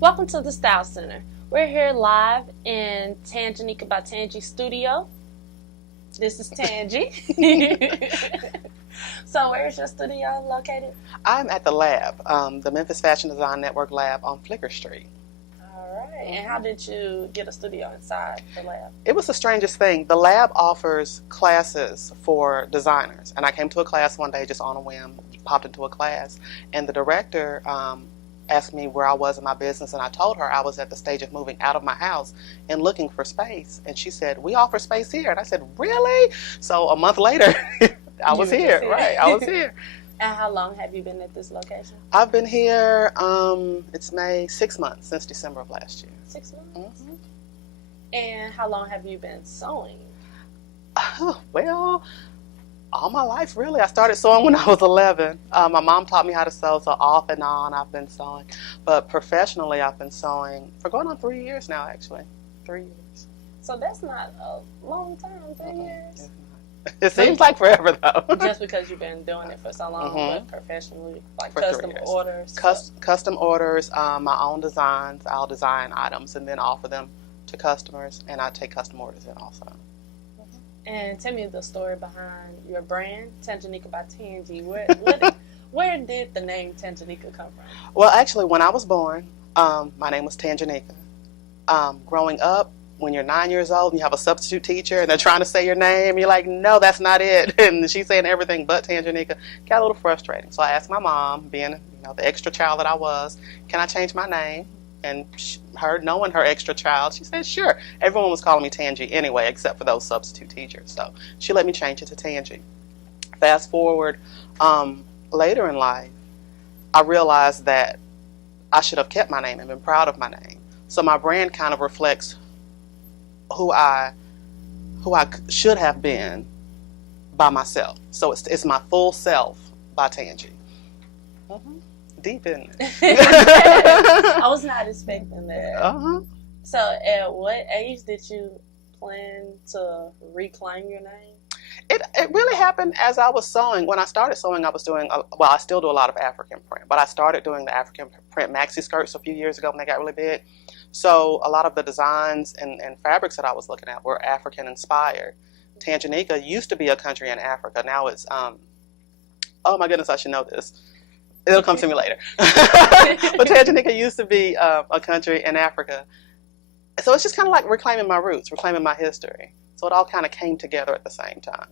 Welcome to the Style Center. We're here live in Tanganika by Tangie studio. This is Tangie. So where's your studio located? I'm at the lab, the Memphis Fashion Design Network lab on Flicker Street. All right. And how did you get a studio inside the lab? It was the strangest thing. The lab offers classes for designers. And I came to a class one day just on a whim, popped into a class, and the director asked me where I was in my business, and I told her I was at the stage of moving out of my house and looking for space. And she said, "We offer space here." And I said, "Really?" So a month later, I was here. Right, I was here. And how long have you been at this location? I've been here, it's May, 6 months, since December of last year. 6 months? Mm-hmm. And how long have you been sewing? Well, all my life, really. I started sewing when I was 11. My mom taught me how to sew, so off and on I've been sewing. But professionally, I've been sewing for going on 3 years now, actually. 3 years. So that's not a long time, 3 years? It seems like forever, though. Just because you've been doing it for so long, but professionally, like for custom orders? Custom orders, my own designs. I'll design items and then offer them to customers, and I take custom orders in also. And tell me the story behind your brand, Tanganika by Tangie. Where did the name Tanganika come from? Well, actually, when I was born, my name was Tanganika. Growing up, when you're 9 years old and you have a substitute teacher and they're trying to say your name, you're like, "No, that's not it." And she's saying everything but Tanganika. Got a little frustrating. So I asked my mom, being the extra child that I was, "Can I change my name?" And her, knowing her extra child, she said, "Sure." Everyone was calling me Tangie anyway, except for those substitute teachers. So she let me change it to Tangie. Fast forward, later in life, I realized that I should have kept my name and been proud of my name. So my brand kind of reflects who I should have been by myself. So it's my full self by Tangie. Deep, isn't it? I was not expecting that. So at what age did you plan to reclaim your name? It really happened as I was sewing. When I started sewing, I was doing, I still do a lot of African print, but I started doing the African print maxi skirts a few years ago when they got really big. So a lot of the designs and fabrics that I was looking at were African inspired. Tanganika used to be a country in Africa. Now it's, oh my goodness, I should know this. It'll come to me later. But Tanganika used to be a country in Africa. So it's just kind of like reclaiming my roots, reclaiming my history. So it all kind of came together at the same time.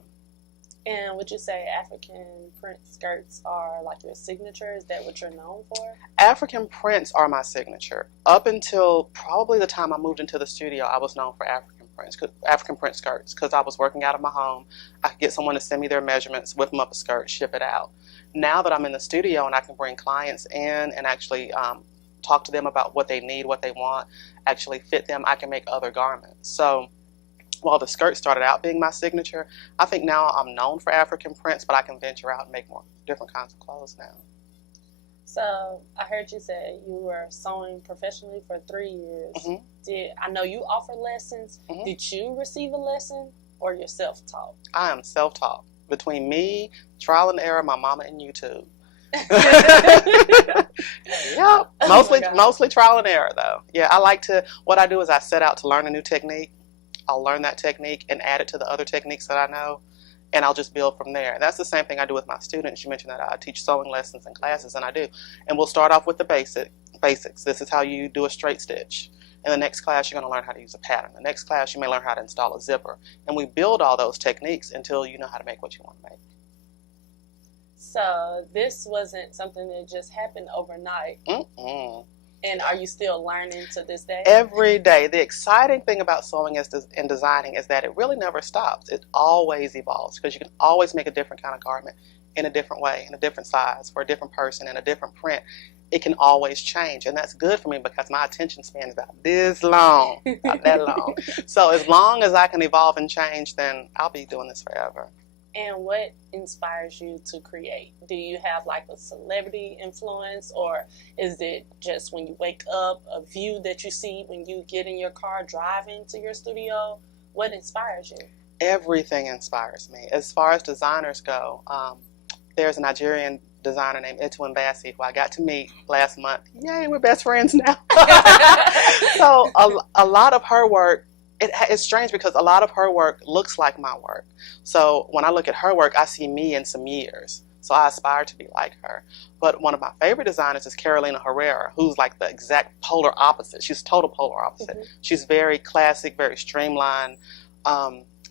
And would you say African print skirts are like your signature? Is that what you're known for? African prints are my signature. Up until probably the time I moved into the studio, I was known for African print skirts, because I was working out of my home. I could get someone to send me their measurements, whip them up a skirt, ship it out. Now that I'm in the studio and I can bring clients in and actually talk to them about what they need, what they want, actually fit them, I can make other garments. So while the skirt started out being my signature, I think now I'm known for African prints, but I can venture out and make more different kinds of clothes now. So I heard you say you were sewing professionally for 3 years. I know you offer lessons. Did you receive a lesson, or you're self-taught? I am self-taught. Between me, trial and error, my mama, and YouTube. Yep. Mostly trial and error, though. Yeah, what I do is I set out to learn a new technique. I'll learn that technique and add it to the other techniques that I know, and I'll just build from there. And that's the same thing I do with my students. You mentioned that I teach sewing lessons and classes, and I do. And we'll start off with the basics. This is how you do a straight stitch. In the next class, you're going to learn how to use a pattern. The next class, you may learn how to install a zipper. And we build all those techniques until you know how to make what you want to make. So this wasn't something that just happened overnight. And are you still learning to this day? Every day. The exciting thing about sewing and designing is that it really never stops. It always evolves, because you can always make a different kind of garment in a different way, in a different size, for a different person, in a different print. It can always change, and that's good for me because my attention span is about this long, not that long. So as long as I can evolve and change, then I'll be doing this forever. And what inspires you to create? Do you have like a celebrity influence, or is it just when you wake up, a view that you see when you get in your car driving to your studio? What inspires you? Everything inspires me. As far as designers go, there's a Nigerian designer named Etwin Bassey, who I got to meet last month. Yay, we're best friends now. So a lot of her work, it's strange because a lot of her work looks like my work. So when I look at her work, I see me in some years. So I aspire to be like her. But one of my favorite designers is Carolina Herrera, who's like the exact polar opposite. She's total polar opposite. Mm-hmm. She's very classic, very streamlined,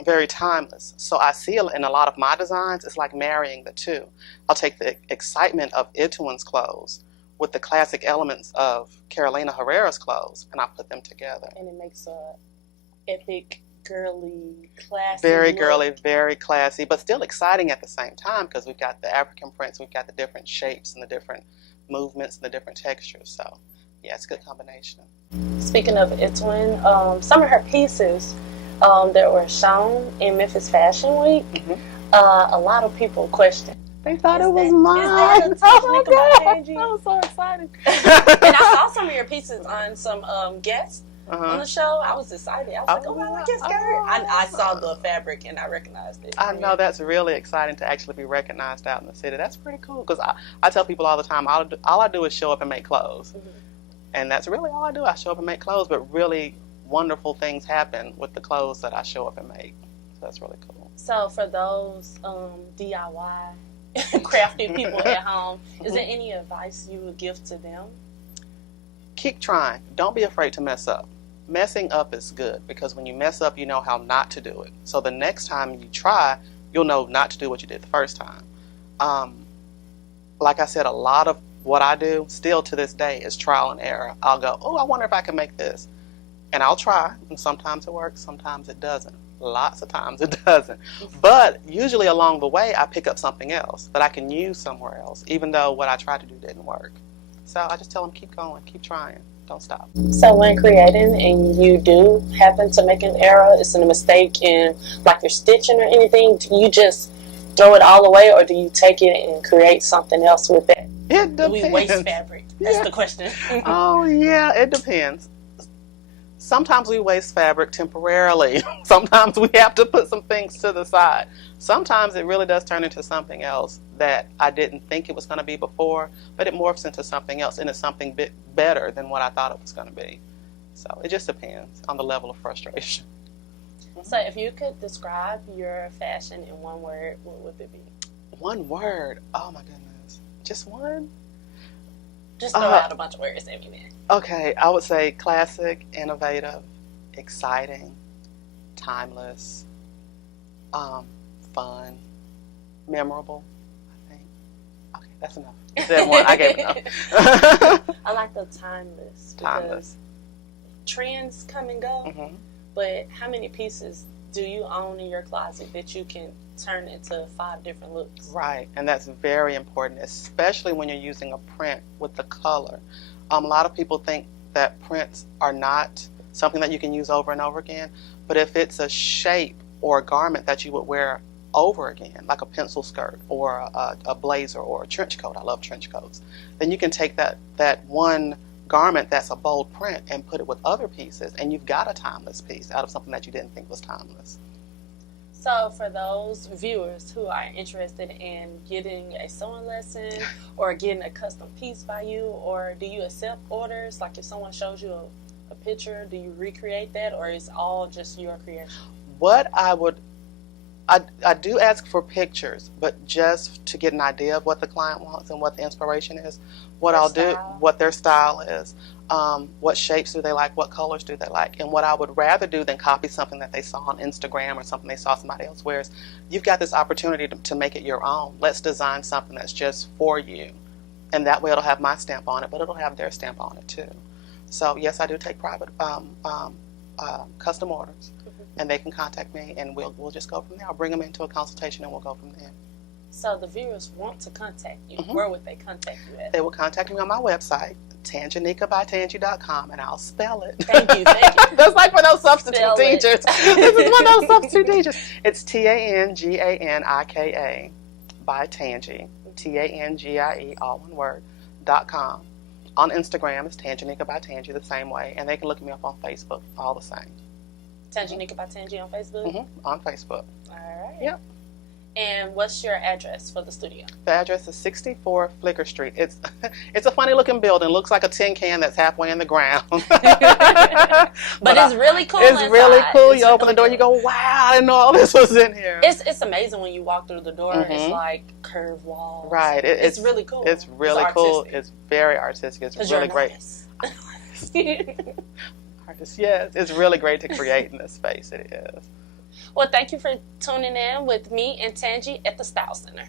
very timeless. So I see in a lot of my designs, it's like marrying the two. I'll take the excitement of Etwin's clothes with the classic elements of Carolina Herrera's clothes, and I put them together. And it makes a epic, girly, classy very look. Girly, very classy, but still exciting at the same time because we've got the African prints, we've got the different shapes and the different movements and the different textures. So yeah, it's a good combination. Speaking of Etwin, some of her pieces that were shown in Memphis Fashion Week, a lot of people questioned. They thought it was mine. Is that a Tanganika by Tangie? I was so excited. And I saw some of your pieces on some guests on the show. I was excited. I was like, oh wow, I guess I saw the fabric and I recognized it. I know, that's really exciting to actually be recognized out in the city. That's pretty cool because I tell people all the time, all I do is show up and make clothes. And that's really all I do. I show up and make clothes, but really wonderful things happen with the clothes that I show up and make. So that's really cool. So for those DIY crafty people at home, is there any advice you would give to them? Keep trying. Don't be afraid to mess up. Messing up is good because when you mess up, you know how not to do it. So the next time you try, you'll know not to do what you did the first time. Like I said, a lot of what I do still to this day is trial and error. I'll go, oh, I wonder if I can make this. And I'll try, and sometimes it works, sometimes it doesn't. Lots of times it doesn't. But usually along the way, I pick up something else that I can use somewhere else, even though what I tried to do didn't work. So I just tell them, keep going, keep trying, don't stop. So when creating and you do happen to make an error, it's a mistake in like your stitching or anything, do you just throw it all away or do you take it and create something else with it? It depends. Do we waste fabric? That's the question. Oh, yeah, it depends. Sometimes we waste fabric temporarily. Sometimes we have to put some things to the side. Sometimes it really does turn into something else that I didn't think it was going to be before, but it morphs into something else and it's something bit better than what I thought it was going to be. So it just depends on the level of frustration. So if you could describe your fashion in one word, what would it be? One word? Oh my goodness. Just one? Just throw out a bunch of words at me, man. Okay, I would say classic, innovative, exciting, timeless, fun, memorable, I think. Okay, that's enough. You said one. I gave enough. I like the timeless because trends come and go, but how many pieces do you own in your closet that you can turn into 5 different looks? Right, and that's very important, especially when you're using a print with the color. A lot of people think that prints are not something that you can use over and over again, but if it's a shape or a garment that you would wear over again, like a pencil skirt or a blazer or a trench coat, I love trench coats, then you can take that one garment that's a bold print and put it with other pieces, and you've got a timeless piece out of something that you didn't think was timeless. So for those viewers who are interested in getting a sewing lesson or getting a custom piece by you, or do you accept orders? Like if someone shows you a picture, do you recreate that, or is all just your creation? What I do ask for pictures, but just to get an idea of what the client wants and what the inspiration is. What I'll do, what their style is, what shapes do they like, what colors do they like. And what I would rather do than copy something that they saw on Instagram or something they saw somebody else wear is, you've got this opportunity to make it your own. Let's design something that's just for you. And that way it'll have my stamp on it, but it'll have their stamp on it too. So yes, I do take private custom orders. And they can contact me, and we'll just go from there. I'll bring them into a consultation, and we'll go from there. So the viewers want to contact you. Where would they contact you at? They will contact me on my website, TanganikaByTangie.com, and I'll spell it. Thank you. That's like for those substitute teachers. This is one of those substitute teachers. It's TANGANIKA by Tangie, TANGIE, all one word, .com. On Instagram, it's Tanganika by Tangie, the same way, and they can look me up on Facebook, all the same. Tanganika by Tangie on Facebook? On Facebook. All right. Yep. And what's your address for the studio? The address is 64 Flicker Street. It's a funny looking building. Looks like a tin can that's halfway in the ground. but it's really cool. It's inside. really cool. It's you open really the door, you go, wow, I didn't know all this was in here. It's amazing when you walk through the door. Mm-hmm. It's like curved walls. Right. It's really cool. It's really cool. It's very artistic. It's really great. Artist, yes. It's really great to create in this space. It is. Well, thank you for tuning in with me and Tangie at the Style Center.